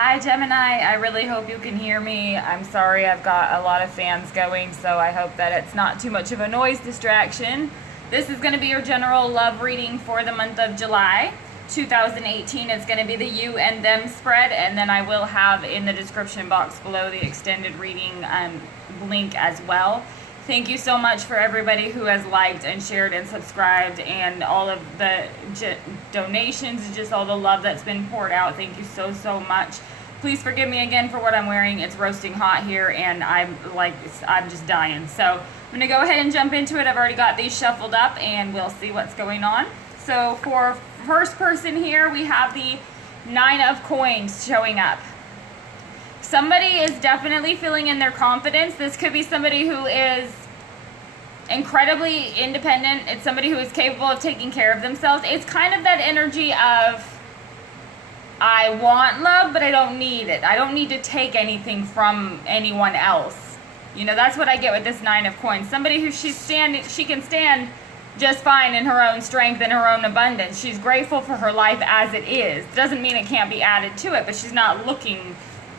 Hi Gemini, I really hope you can hear me. I'm sorry, I've got a lot of fans going, so I hope that it's not too much of a noise distraction. This is going to be your general love reading for the month of July 2018. It's going to be the you and them spread, and then I will have in the description box below the extended reading link as well. Thank you so much for everybody who has liked and shared and subscribed, and all of the donations and just all the love that's been poured out. Thank you so much. Please forgive me again for what I'm wearing. It's roasting hot here and I'm just dying. So I'm going to go ahead and jump into it. I've already got these shuffled up and we'll see what's going on. So for first person here, we have the 9 of Coins showing up. Somebody is definitely feeling in their confidence. This could be somebody who is incredibly independent. It's somebody who is capable of taking care of themselves. It's kind of that energy of, I want love, but I don't need it. I don't need to take anything from anyone else. You know, that's what I get with this 9 of Coins. Somebody who she can stand just fine in her own strength and her own abundance. She's grateful for her life as it is. Doesn't mean it can't be added to it, but she's not looking,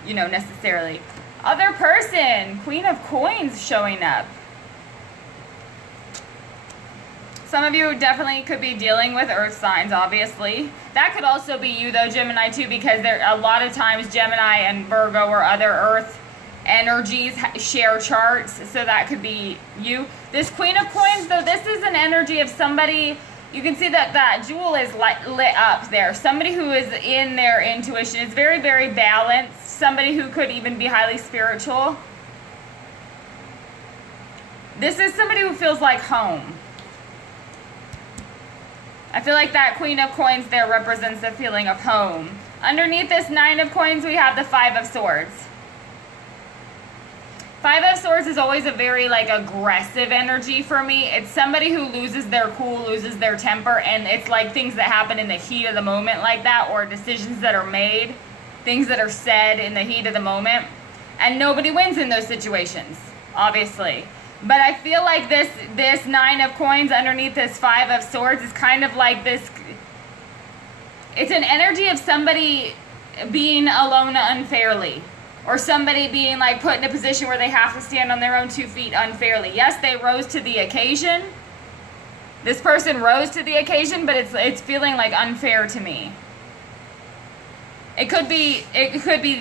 you know, necessarily. Other person, Queen of Coins showing up. Some of you definitely could be dealing with earth signs, obviously. That could also be you though, Gemini, too, because there a lot of times Gemini and Virgo or other earth energies share charts, so that could be you. This Queen of Coins, though, this is an energy of somebody. You can see that that jewel is lit up there. Somebody who is in their intuition. It's very balanced. Somebody who could even be highly spiritual. This is somebody who feels like home. I feel like that Queen of Coins there represents the feeling of home. Underneath this 9 of Coins, we have the 5 of Swords. 5 of Swords is always a very aggressive energy for me. It's somebody who loses their cool, loses their temper, and it's like things that happen in the heat of the moment like that, or decisions that are made, things that are said in the heat of the moment. And nobody wins in those situations, obviously. But I feel like this 9 of Coins underneath this 5 of Swords is kind of like this. It's an energy of somebody being alone unfairly. Or somebody being put in a position where they have to stand on their own 2 feet unfairly. Yes, they rose to the occasion. This person rose to the occasion, but it's feeling unfair to me. It could be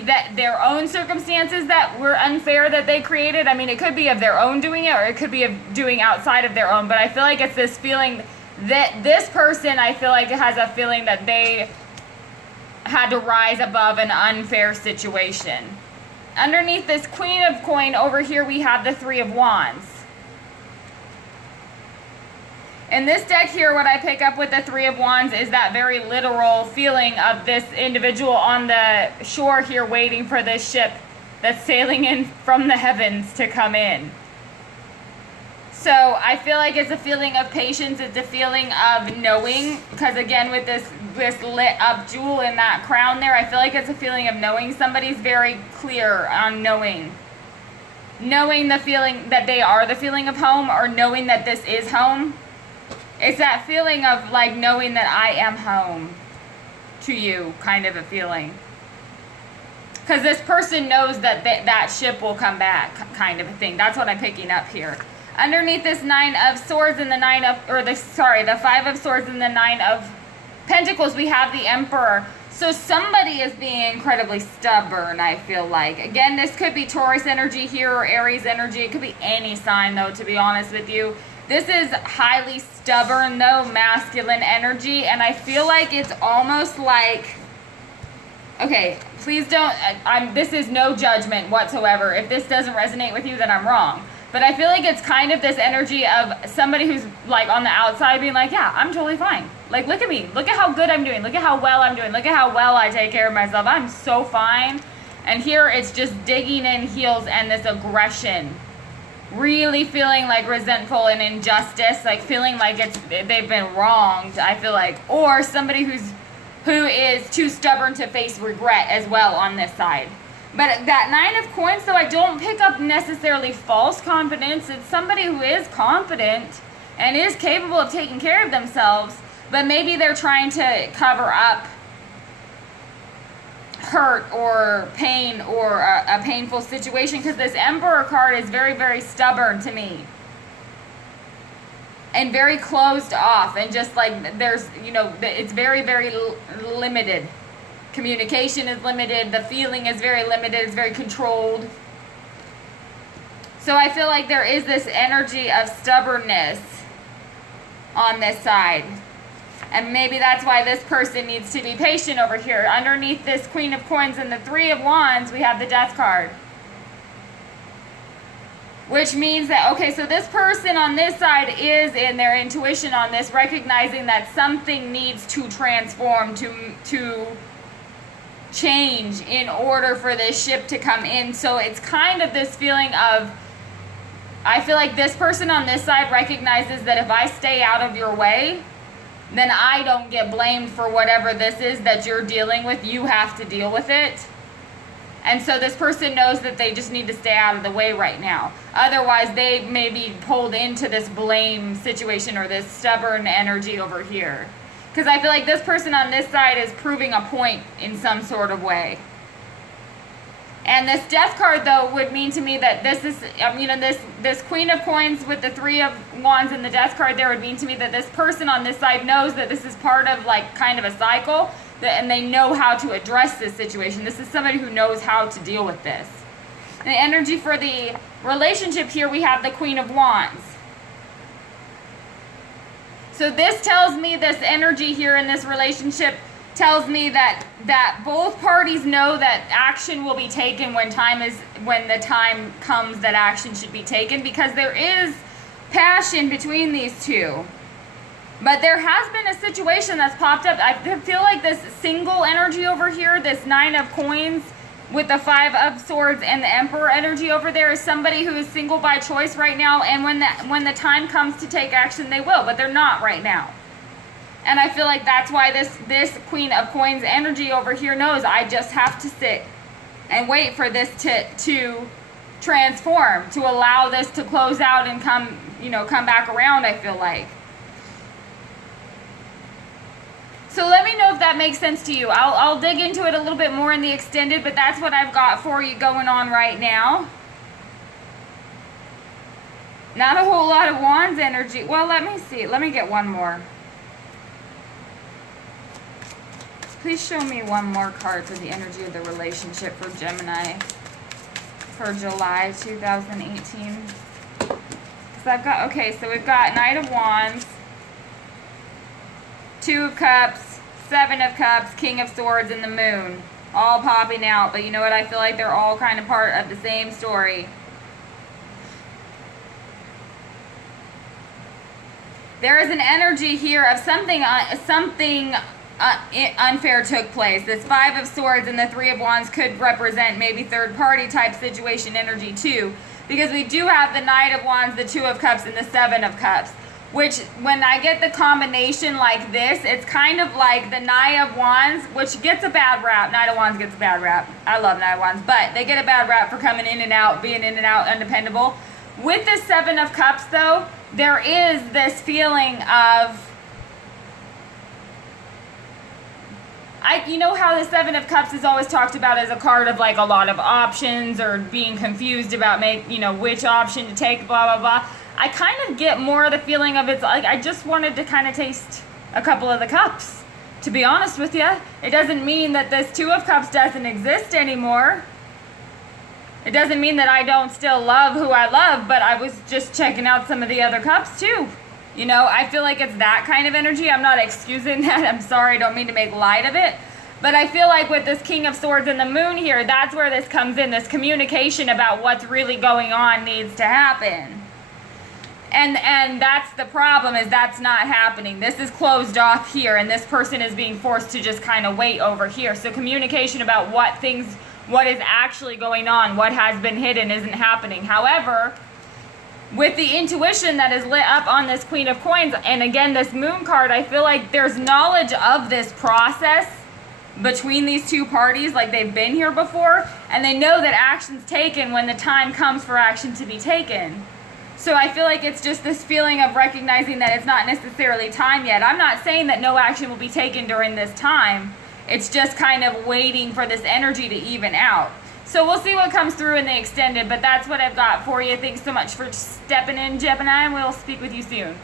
that their own circumstances that were unfair that they created. I mean, it could be of their own doing it, or it could be of doing outside of their own. But I feel like it's this feeling that this person, I feel like, has a feeling that they had to rise above an unfair situation. Underneath this Queen of Coin over here, we have the 3 of Wands. In this deck here, what I pick up with the 3 of Wands is that very literal feeling of this individual on the shore here waiting for this ship that's sailing in from the heavens to come in. So I feel like it's a feeling of patience. It's a feeling of knowing, because again, with this lit up jewel in that crown there, I feel like it's a feeling of knowing. Somebody's very clear on knowing the feeling that they are the feeling of home, or knowing that this is home. It's that feeling of knowing that I am home to you, kind of a feeling. Because this person knows that that ship will come back, kind of a thing. That's what I'm picking up here. Underneath this 9 of Swords and the 5 of Swords and the 9 of Pentacles, we have the Emperor. So somebody is being incredibly stubborn, I feel like. Again, this could be Taurus energy here or Aries energy. It could be any sign, though, to be honest with you. This is highly stubborn, though, masculine energy, and I feel like it's almost like, okay, please don't, this is no judgment whatsoever. If this doesn't resonate with you, then I'm wrong. But I feel like it's kind of this energy of somebody who's on the outside being like, yeah, I'm totally fine. Look at me. Look at how good I'm doing. Look at how well I'm doing. Look at how well I take care of myself. I'm so fine. And here it's just digging in heels and this aggression. Really feeling resentful and injustice, feeling like they've been wronged, I feel like. Or somebody who is too stubborn to face regret as well on this side. But that 9 of Coins, though, I don't pick up necessarily false confidence. It's somebody who is confident and is capable of taking care of themselves, but maybe they're trying to cover up hurt or pain or a painful situation, because this Emperor card is very, very stubborn to me. And very closed off, and just like there's, you know, it's very, very limited. Communication is limited, the feeling is very limited, it's very controlled. So I feel like there is this energy of stubbornness on this side. And maybe that's why this person needs to be patient over here. Underneath this Queen of Coins and the Three of Wands, we have the Death card. Which means that, okay, so this person on this side is in their intuition on this, recognizing that something needs to transform, to change in order for this ship to come in. So it's kind of this feeling of, I feel like this person on this side recognizes that if I stay out of your way, then I don't get blamed for whatever this is that you're dealing with. You have to deal with it. And so this person knows that they just need to stay out of the way right now. Otherwise, they may be pulled into this blame situation or this stubborn energy over here. Because I feel like this person on this side is proving a point in some sort of way. And this Death card, though, would mean to me that this is, you know, this Queen of Coins with the Three of Wands and the Death card there would mean to me that this person on this side knows that this is part of, like, kind of a cycle. And they know how to address this situation. This is somebody who knows how to deal with this. And the energy for the relationship here, we have the Queen of Wands. So this tells me, this energy here in this relationship tells me that both parties know that action will be taken when the time comes that action should be taken, because there is passion between these two. But there has been a situation that's popped up. I feel like this single energy over here, this Nine of Coins with the Five of Swords and the Emperor energy over there, is somebody who is single by choice right now. And when the time comes to take action, they will. But they're not right now. And I feel like that's why this Queen of Coins energy over here knows I just have to sit and wait for this to transform, to allow this to close out and come back around, I feel like. So let me know if that makes sense to you. I'll dig into it a little bit more in the extended, but that's what I've got for you going on right now. Not a whole lot of Wands energy. Well, let me see. Let me get one more. Please show me one more card for the energy of the relationship for Gemini for July 2018. Because I've got, okay, so we've got Knight of Wands, Two of Cups, Seven of Cups, King of Swords, and the Moon. All popping out. But you know what? I feel like they're all kind of part of the same story. There is an energy here of something unfair took place. This Five of Swords and the Three of Wands could represent maybe third party type situation energy too. Because we do have the Knight of Wands, the Two of Cups, and the Seven of Cups. Which, when I get the combination like this, it's kind of like the Knight of Wands, which gets a bad rap. Knight of Wands gets a bad rap. I love Knight of Wands, but they get a bad rap for coming in and out, being in and out, undependable. With the Seven of Cups, though, there is this feeling of, you know how the Seven of Cups is always talked about as a card of like a lot of options or being confused about which option to take, blah, blah, blah. I kind of get more of the feeling of it's like I just wanted to kind of taste a couple of the cups, to be honest with you. It doesn't mean that this Two of Cups doesn't exist anymore. It doesn't mean that I don't still love who I love, but I was just checking out some of the other cups too. You know, I feel like it's that kind of energy. I'm not excusing that. I'm sorry, I don't mean to make light of it. But I feel like with this King of Swords and the Moon here, that's where this comes in. This communication about what's really going on needs to happen. And that's the problem, is that's not happening. This is closed off here, and this person is being forced to just kind of wait over here. So communication about what is actually going on, what has been hidden, isn't happening. However, with the intuition that is lit up on this Queen of Coins, and again, this Moon card, I feel like there's knowledge of this process between these two parties, like they've been here before, and they know that action's taken when the time comes for action to be taken. So I feel like it's just this feeling of recognizing that it's not necessarily time yet. I'm not saying that no action will be taken during this time. It's just kind of waiting for this energy to even out. So we'll see what comes through in the extended, but that's what I've got for you. Thanks so much for stepping in, Gemini, and we'll speak with you soon.